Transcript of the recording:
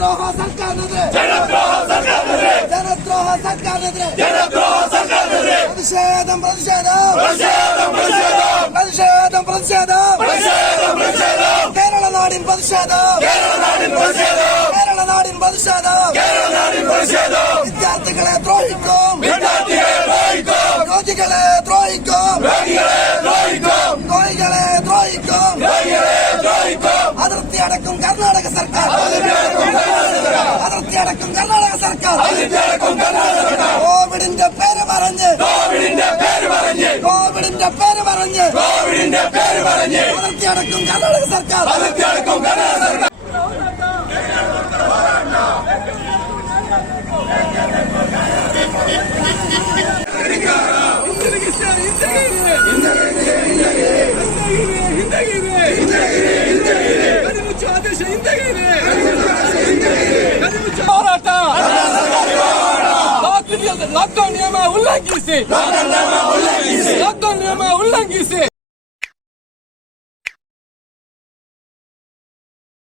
ಜನದ್ರೋಹ ಸರ್ಕಾರನೆದುರೆ പ്രതിഷേധം കേരള നാടിൻ പ്രതിഷേധം വിദ്യാർത്ഥികളെ ദ്രോഹിക്കും രോഗികളെ ദ്രോഹിക്കും അതിർത്തി അടക്കും കർണാടക സർക്കാർ കോവിഡിന്റെ പേര് പറഞ്ഞ് അതിർത്തി അടക്കും കർണാടക സർക്കാർ ಲಾಕ್ಡೌನ್ ನಿಯಮ ಉಲ್ಲಂಘಿಸಿ